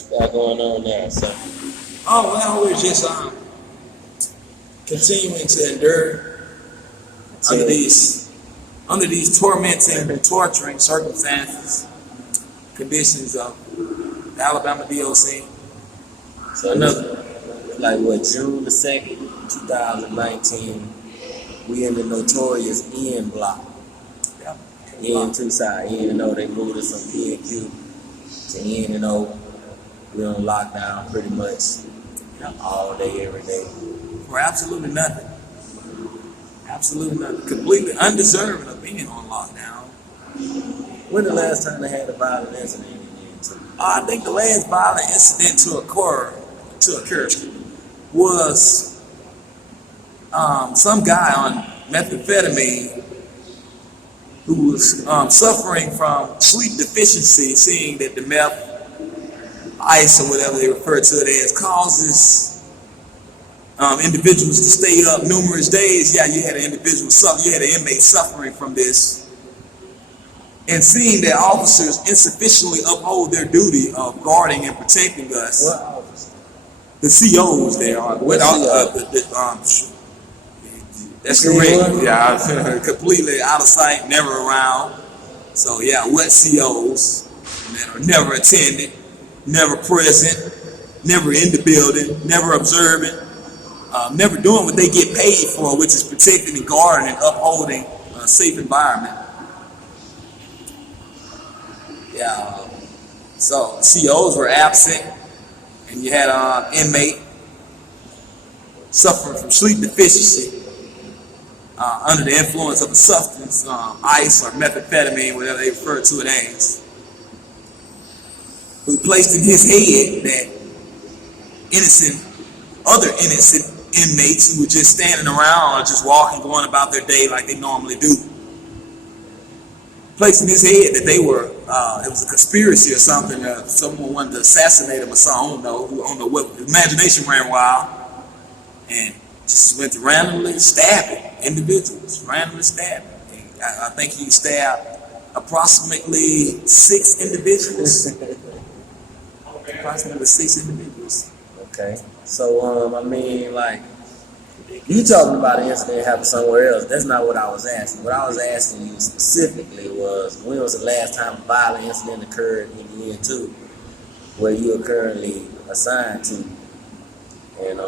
you got going on there, so? Oh, well, we're just continuing to endure under these tormenting and torturing circumstances, conditions of the Alabama DOC. So another, like what, June the 2nd, 2019, we in the notorious N block. N two side, N and O, they moved us from P and Q to N and O. We're on lockdown pretty much all day, every day. For absolutely nothing. Absolutely nothing. Completely undeserving of being on lockdown. When the last time they had a violent incident in N2? I think the last violent incident to occur was some guy on methamphetamine who was suffering from sleep deficiency, seeing that the meth, ice, or whatever they refer to it as, causes individuals to stay up numerous days. Yeah, you had an inmate suffering from this, and seeing that officers insufficiently uphold their duty of guarding and protecting us. What officer? The COs there are. That's correct. Yeah, completely out of sight, never around. So yeah, what COs that are never attended, never present, never in the building, never observing, never doing what they get paid for, which is protecting and guarding and upholding a safe environment. Yeah. So COs were absent, and you had an inmate suffering from sleep deficiency under the influence of a substance, ice or methamphetamine, whatever they refer to it as, who placed in his head that other innocent inmates who were just standing around or just walking, going about their day like they normally do, placed in his head that they were, it was a conspiracy or something, someone wanted to assassinate him or something, I don't know what, imagination ran wild, and just went to randomly stabbing individuals, randomly stabbing. I think he stabbed approximately 6 individuals. Approximately 6 individuals. Okay. So, I mean, like, you talking about an incident happened somewhere else. That's not what I was asking. What I was asking you specifically was, when was the last time a violent incident occurred in the N2 where you are currently assigned to? And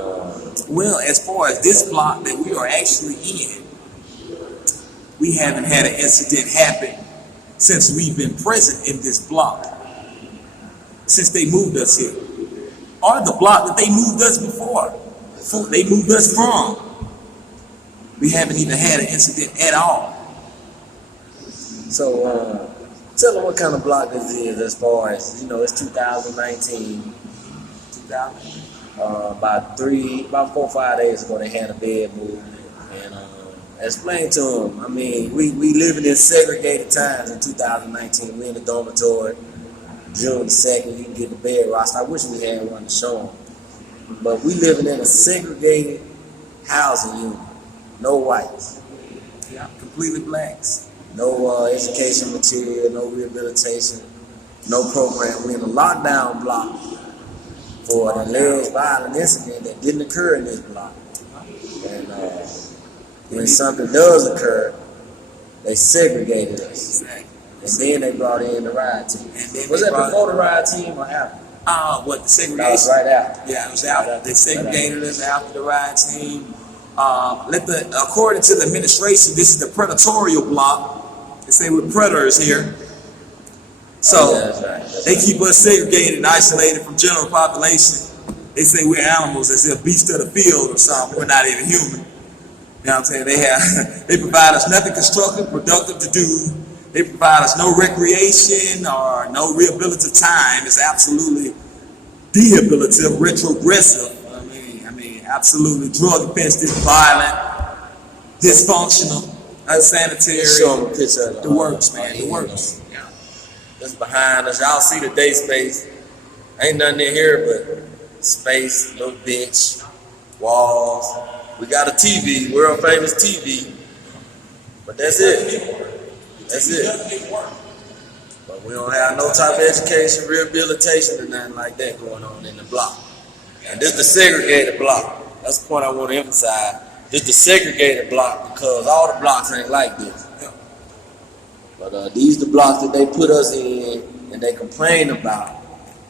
well, as far as this block that we are actually in, we haven't had an incident happen since we've been present in this block, since they moved us here, or the block that they moved us before. They moved us from. We haven't even had an incident at all. So, tell them what kind of block this is as far as, it's 2019. About 4 or 5 days ago, they had a bed movement. And explain to them, I mean, we living in segregated times in 2019. We in the dormitory. June 2nd, you can get the bed roster. I wish we had one to show them. But we living in a segregated housing unit. No whites. Yeah, completely blacks. No education material, no rehabilitation, no program. We in a lockdown block for an alleged violent incident that didn't occur in this block. And when something does occur, they segregated us. Exactly. And then they brought in the riot team. Was that before the riot team or after? What, the segregation? That was right after. Yeah, it was after. They segregated us after the riot team. According to the administration, this is the predatorial block. They say we're predators here. So that's right. They keep us segregated and isolated from general population. They say we're animals, as if beasts of the field or something. We're not even human. You know what I'm saying? They provide us nothing constructive, productive to do. They provide us no recreation or no rehabilitative time. It's absolutely debilitative, retrogressive. I mean, absolutely drug infested, violent, dysfunctional, unsanitary. Show them a picture of the works, man. The works. That's behind us. Y'all see the day space. Ain't nothing in here but space, little bench, walls. We got a TV, world famous TV. But that's it. That's it. But We don't have no type of education, rehabilitation, or nothing like that going on in the block. And this is the segregated block. That's the point I want to emphasize. This is the segregated block because all the blocks ain't like this. But these the blocks that they put us in and they complain about.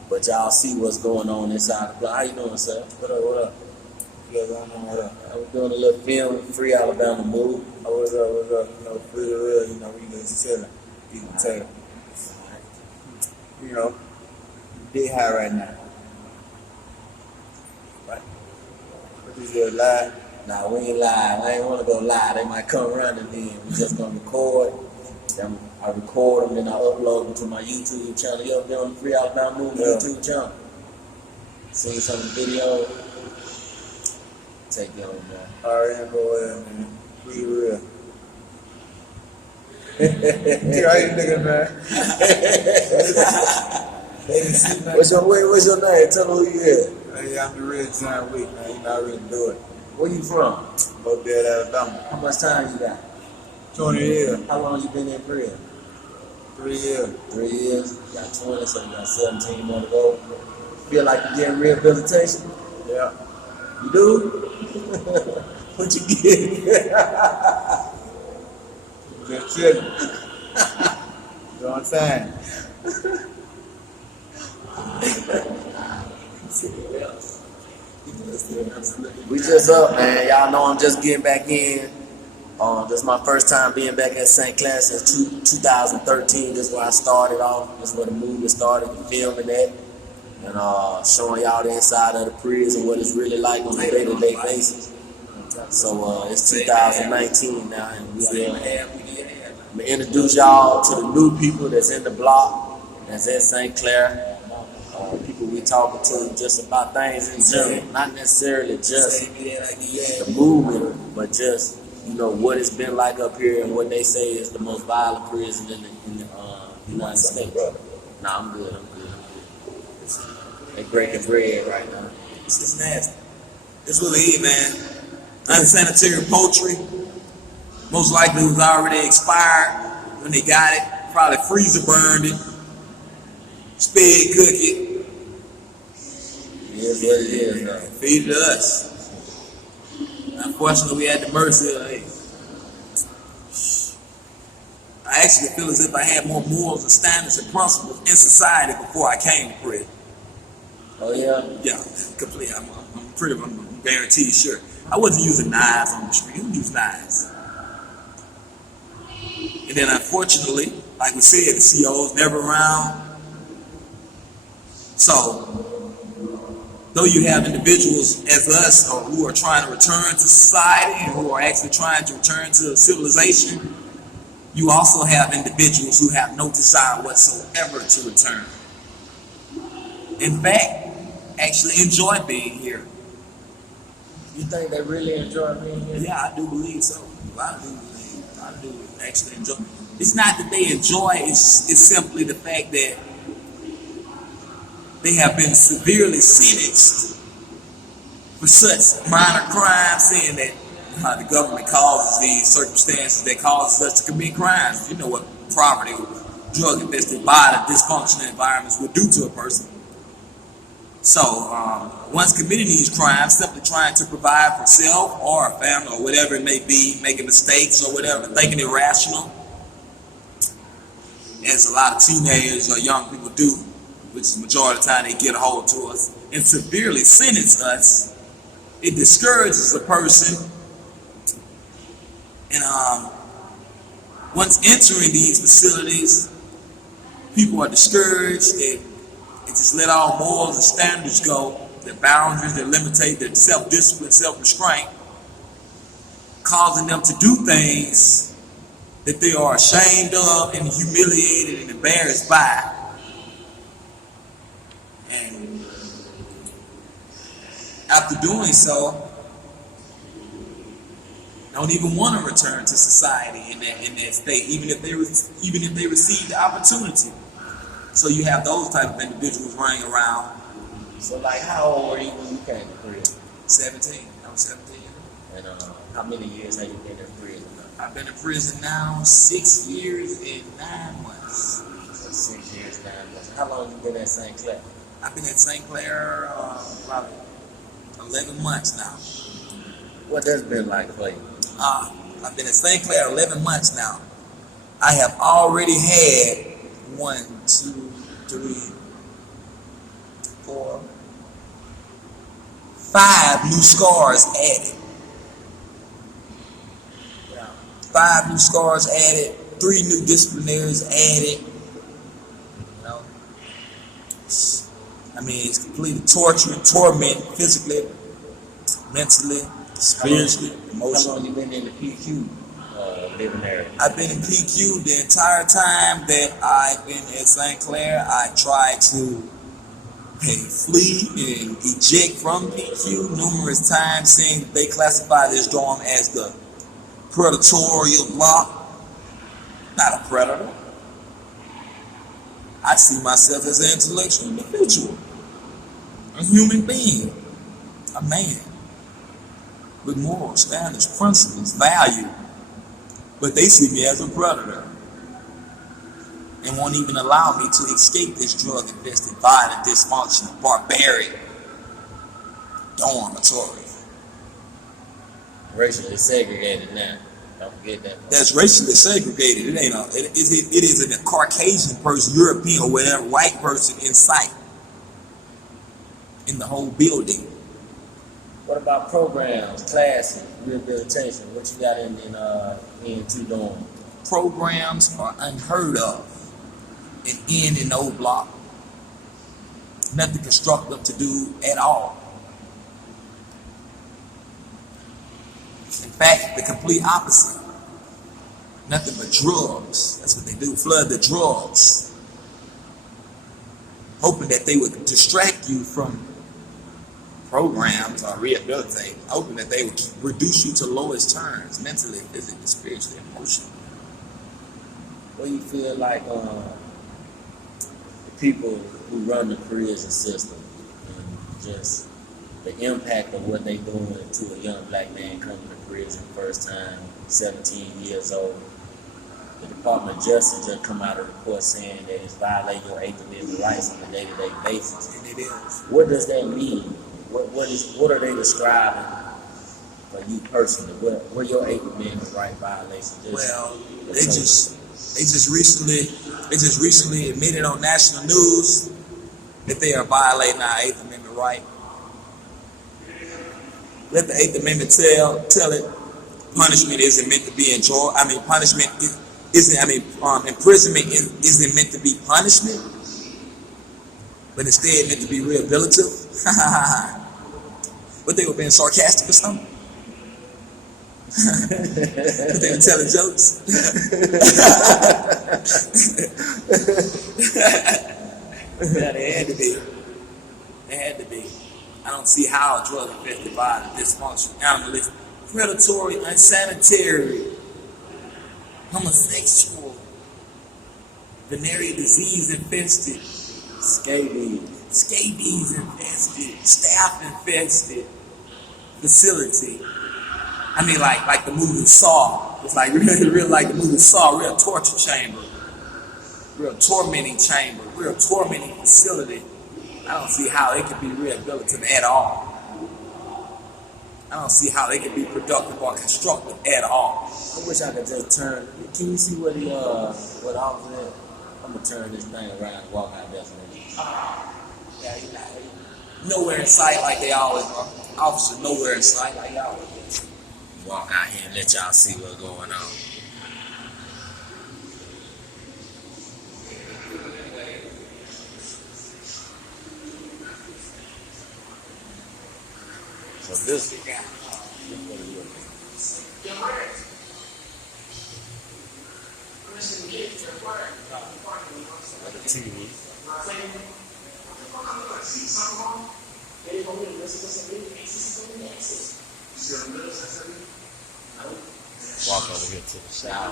But y'all see what's going on inside the block. How you doing, sir? What up, what up? I was doing a little film, Free Alabama Move. Oh, what's up, what's up? You know, free the real, you know, we just chilling, eating potato. You know, big high right now. Right? What is your lie? Nah, we ain't live. I ain't want to go live. They might come running in. We just gonna record. Then I record them, then I upload them to my YouTube channel. You up there on the Free Alabama Move YouTube channel? See some of the video. Take them, man. Alright, go ahead, man. Free real. How you nigga, man? What's your name? Tell me who you is. Hey, I'm the real John Wick, man. You know I really do it. Where you from? Both dead Alabama. How much time you got? 20 years. How long you been in prison? 3 years. 3 years. You got 20, so you got 17 more to go. Feel like you're getting rehabilitation? Yeah. You do? What you getting? Just chilling. You know what I'm saying? We just up, man. Y'all know I'm just getting back in. This is my first time being back at St. Clair since 2013. This is where I started off. This is where the movie started, the filming that. And showing y'all the inside of the prison, what it's really like on a day-to-day basis. So it's 2019 now, and I'm going to introduce y'all to the new people that's in the block, that's at St. Clair. People we talking to just about things in general, not necessarily just the movement, but just, you know, what it's been like up here and what they say is the most violent prison in the United States. Nah, I'm good. They breaking bread right now. It's just nasty. That's what it is, man. Unsanitary poultry. Most likely it was already expired when they got it. Probably freezer burned it. Sped cook it. It is what it is, though. Feed it to us. Unfortunately, we had the mercy of it. I actually feel as if I had more morals and standards and principles in society before I came to prison. Oh, yeah? Yeah, completely. I'm guaranteed sure. I wasn't using knives on the street. Who used knives? And then unfortunately, like we said, the CO's never around. So, though you have individuals as us who are trying to return to society and who are actually trying to return to civilization, you also have individuals who have no desire whatsoever to return. In fact, actually enjoy being here. You think they really enjoy being here? Yeah, I do believe so. A lot do actually enjoy. It's not that they enjoy, it's simply the fact that they have been severely sentenced for such minor crimes, saying that the government causes these circumstances that causes us to commit crimes. You know what poverty, drug-infested body, dysfunctional environments would do to a person. So, once committing these crimes, simply trying to provide for self or a family or whatever it may be, making mistakes or whatever, thinking irrational, as a lot of teenagers or young people do, which is the majority of the time they get a hold to us, and severely sentence us, it discourages a person. And once entering these facilities, people are discouraged. They just let all morals and standards go, their boundaries, their limitate, their self-discipline, self-restraint, causing them to do things that they are ashamed of and humiliated and embarrassed by. And after doing so, don't even want to return to society in that state, even if they receive the opportunity. So you have those type of individuals running around. So, like, how old were you when you came to prison? 17. I was 17. And how many years have you been in prison? I've been in prison now 6 years and 9 months. 6 years now. How long you been at St. Clair? I've been at St. Clair probably 11 months now. What that's been like for you? I've been at St. Clair 11 months now. I have already had 1, 2, 3, 4, 5 new scars added. 5 new scars added, 3 new disciplinaries added. You know, I mean, it's completely torture, torment, physically, mentally, spiritually, emotionally. How long you been in the PQ living area? I've been in PQ the entire time that I've been at St. Clair. I tried to flee and eject from PQ numerous times, saying they classify this dorm as the predatorial block. Not a predator. I see myself as an intellectual individual, a human being, a man with moral standards, principles, value. But they see me as a predator and won't even allow me to escape this drug-infested, violent, dysfunctional, barbaric dormitory. Racially segregated now. Don't forget that. That's racially segregated. It ain't it is a Caucasian person, European, or whatever, white person in sight in the whole building. What about programs, classes, rehabilitation? What you got in two dorm? Programs are unheard of in the old block. Nothing constructive to do at all. In fact, the complete opposite. Nothing but drugs. That's what they do, flood the drugs. Hoping that they would distract you from programs or rehabilitate. Hoping that they would reduce you to lowest terms, mentally, physically, spiritually, emotionally. What do you feel like the people who run the prison system and just the impact of what they doing to a young black man coming to prison first time, 17 years old? The Department of Justice just come out of a report saying that it's violating your Eighth Amendment rights on a day-to-day basis. And it is. What does that mean? What are they describing for you personally? What your Eighth Amendment right violations? Well, they just recently admitted on national news that they are violating our Eighth Amendment right. Let the Eighth Amendment tell it. Punishment isn't meant to be enjoyed. Imprisonment isn't meant to be punishment, but instead meant to be rehabilitative. But they were being sarcastic or something. But they were telling jokes. Yeah, they had to be. They had to be. I don't see how a drug-infested, violent, dysfunctional, animalistic, predatory, unsanitary, homosexual, venereal disease infested, scabies infested, staph infested facility. I mean, like the movie Saw. It's like real like the movie Saw, real torture chamber, real tormenting chamber, real tormenting facility. I don't see how it could be rehabilitative at all. I don't see how they could be productive or constructive at all. I wish I could just turn. Can you see what what officer is? I'm gonna turn this thing around and walk out there. Yeah, nowhere in sight like they always are. Officer nowhere in sight like y'all. Walk out here and let y'all see what's going on. So this is what it is. Like a TV. Walk over here to the shower.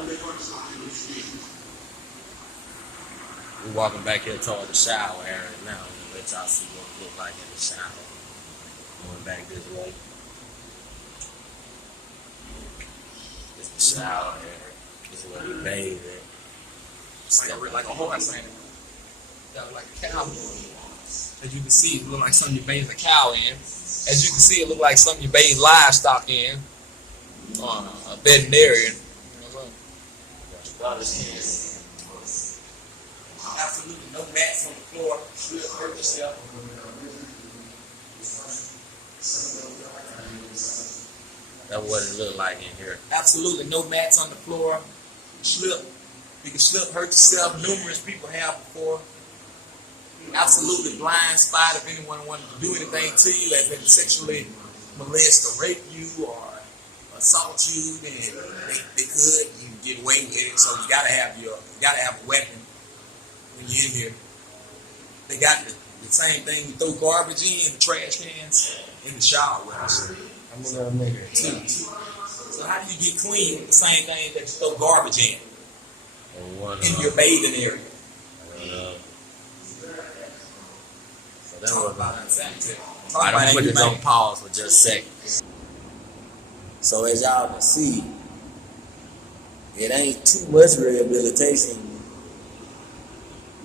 We're walking back here toward the shower area now. We'll let y'all see what it look like in the shower. Going back this way. This is the shower area. This is where we bathe at. Like a horse, ain't it? Got like a cow. As you can see, it look like something you bathe a cow in. As you can see, it look like something you bathe livestock in. A veterinarian. Absolutely no mats on the floor. Should hurt yourself. That's what it looked like in here. Absolutely no mats on the floor. Slip. You can slip, hurt yourself. Numerous people have before. Absolutely blind spot if anyone wanted to do anything to you, as in sexually molest or rape you or assault you, then they could. You can get away with it. So you gotta have a weapon when you're in here. They got the same thing you throw garbage in the trash cans in the shower with us. I'm gonna make it too. So how do you get clean with the same thing that you throw garbage in your bathing area? So that was about I'm I'm gonna put this on pause for just a second. So as y'all can see, it ain't too much rehabilitation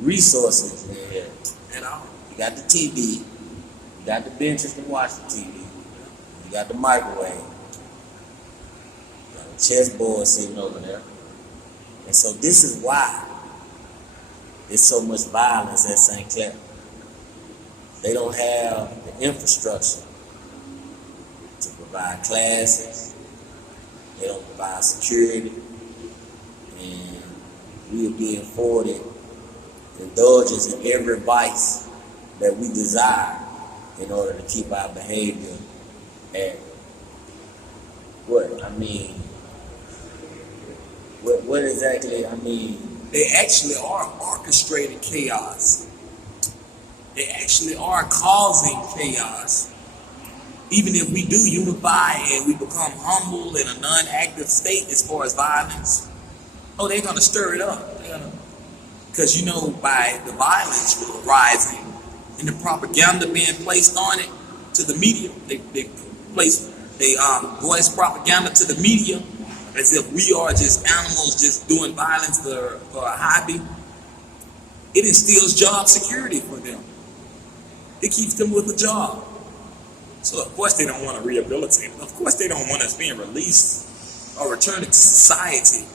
resources in here at all. You got the TV, you got the benches to watch the TV, you got the microwave, you got a chessboard sitting over there. And so this is why there's so much violence at St. Clair. They don't have the infrastructure to provide classes. They don't provide security. And we are being afforded indulgence in every vice that we desire in order to keep our behavior at what exactly, They actually are orchestrating chaos. They actually are causing chaos. Even if we do unify and we become humble in a non-active state as far as violence, they're going to stir it up. Because, by the violence rising and the propaganda being placed on it to the media, they voice propaganda to the media as if we are just animals just doing violence for a hobby. It instills job security for them. It keeps them with a job. So of course they don't want to rehabilitate. Of course they don't want us being released or returned to society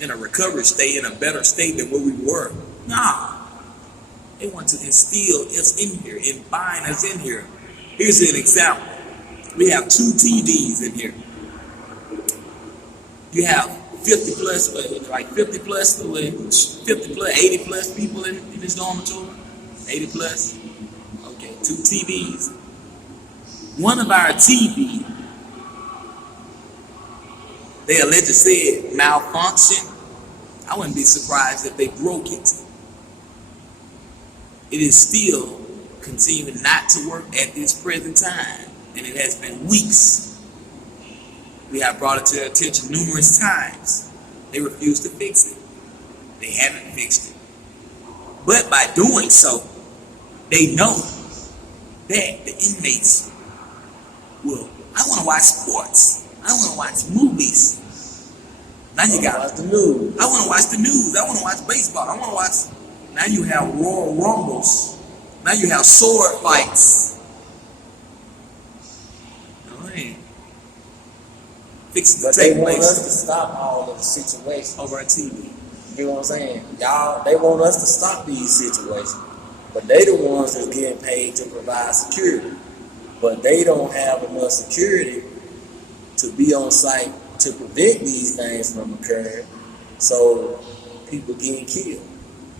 in a recovery state, in a better state than where we were. Nah. They want to instill us in here and bind us in here. Here's an example. We have 2 TVs in here. You have 80 plus people in this dormitory. 80 plus. Okay, 2 TVs. One of our TV, they allegedly said malfunction. I wouldn't be surprised if they broke it. It is still continuing not to work at this present time, and it has been weeks. We have brought it to their attention numerous times. They refuse to fix it. They haven't fixed it. But by doing so, they know that the inmates will, I want to watch sports. I want to watch movies. Now you got watch the news. I want to watch the news. I want to watch baseball. I want to watch. Now you have Royal Rumbles. Now you have sword fights. Fixing But to they take want us place to stop all of the situations. over on TV. You know what I'm saying? Y'all, they want us to stop these situations. But they the ones that's getting paid to provide security. But they don't have enough security to be on site to prevent these things from occurring. So people getting killed.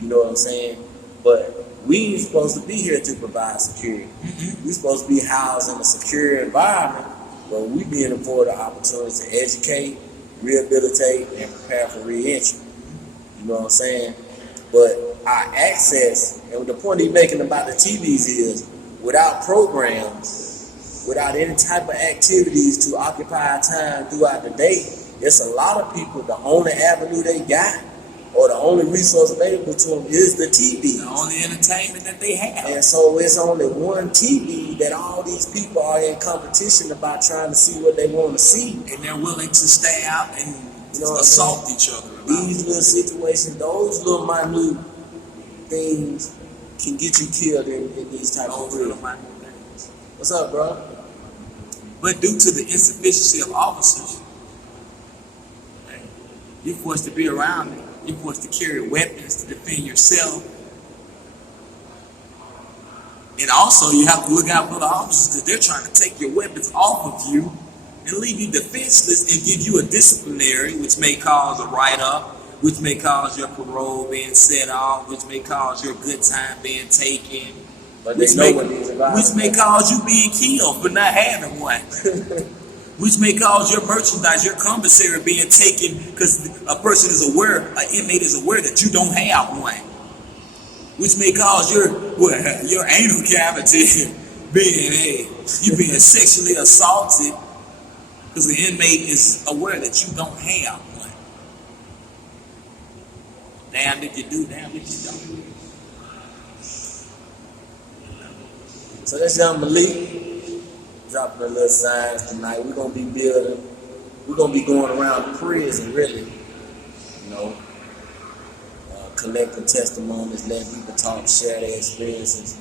You know what I'm saying? But we ain't supposed to be here to provide security. Mm-hmm. We're supposed to be housed in a secure environment, but we being afforded the opportunity to educate, rehabilitate, and prepare for re-entry. You know what I'm saying? But our access, and the point he's making about the TVs is, without programs, without any type of activities to occupy our time throughout the day, it's a lot of people, the only avenue they got, or the only resource available to them is the TV. The only entertainment that they have. And so it's only one TV that all these people are in competition about trying to see what they want to see. And they're willing to stay out and assault each other. These little situations, those little minute things can get you killed in these type of real. What's up, bro? But due to the insufficiency of officers, you're forced to be around it. You're forced to carry weapons to defend yourself. And also, you have to look out for the officers because they're trying to take your weapons off of you and leave you defenseless and give you a disciplinary, which may cause a write-up, which may cause your parole being set off, which may cause your good time being taken, But they know what these are. which may cause you being killed for not having one, which may cause your merchandise, your commissary being taken because a person is aware, an inmate is aware that you don't have one, which may cause your anal cavity being you being sexually assaulted because the inmate is aware that you don't have one. Damn if you do, damn if you don't. So that's young Malik dropping a little signs tonight. We're gonna be building. We're gonna be going around the prison, really. You know, collecting testimonies, letting people talk, share their experiences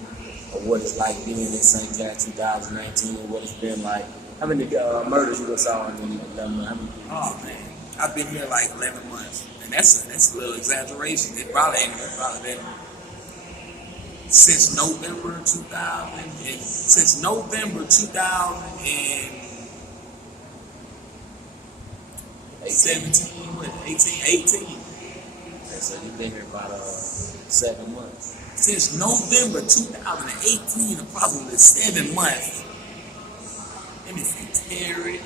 of what it's like being in St. Clair 2019, what it's been like. How many murders you saw in 11 months? Oh man, I've been here like 11 months, and that's a little exaggeration. It probably ain't been since November 2000. And since November 2017, what 18. Okay, so you've been here about 7 months. Since November 2018, approximately 7 months. Let me see, Terry,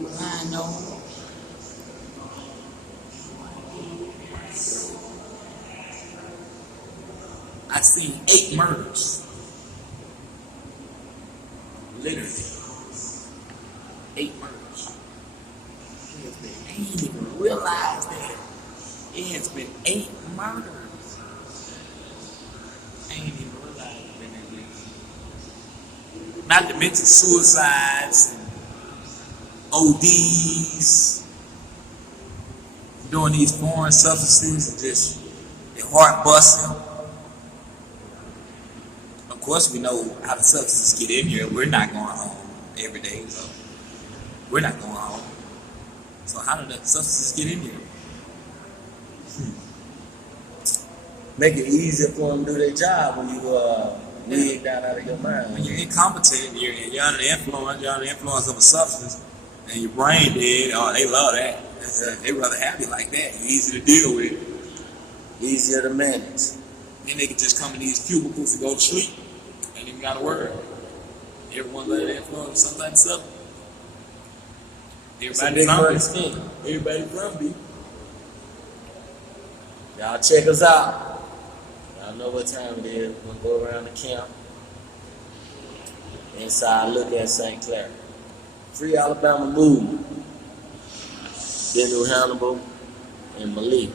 Rhino. I've seen 8 murders. Literally. 8 murders. I didn't even realize that. It has been 8 murders. I ain't even realize it's been that many. Not to mention suicides and ODs, doing these foreign substances and just their heart busting. Of course, we know how the substances get in here. We're not going home every day, so we're not going home. So how do the substances get in here? Make it easier for them to do their job when you wig down out of your mind. When you're incompetent, you're under the influence of a substance, and your brain dead, oh, they love that. They rather have you like that. You're easy to deal with. Easier to manage. Then they can just come in these cubicles and go to sleep. Ain't even got to worry. Everyone's under the influence of some type of substance. Everybody's grumpy. Y'all check us out. Y'all know what time it is. We're gonna go around the camp. Inside, look at St. Clair. Free Alabama movement. Bennu, Hannibal, and Malik.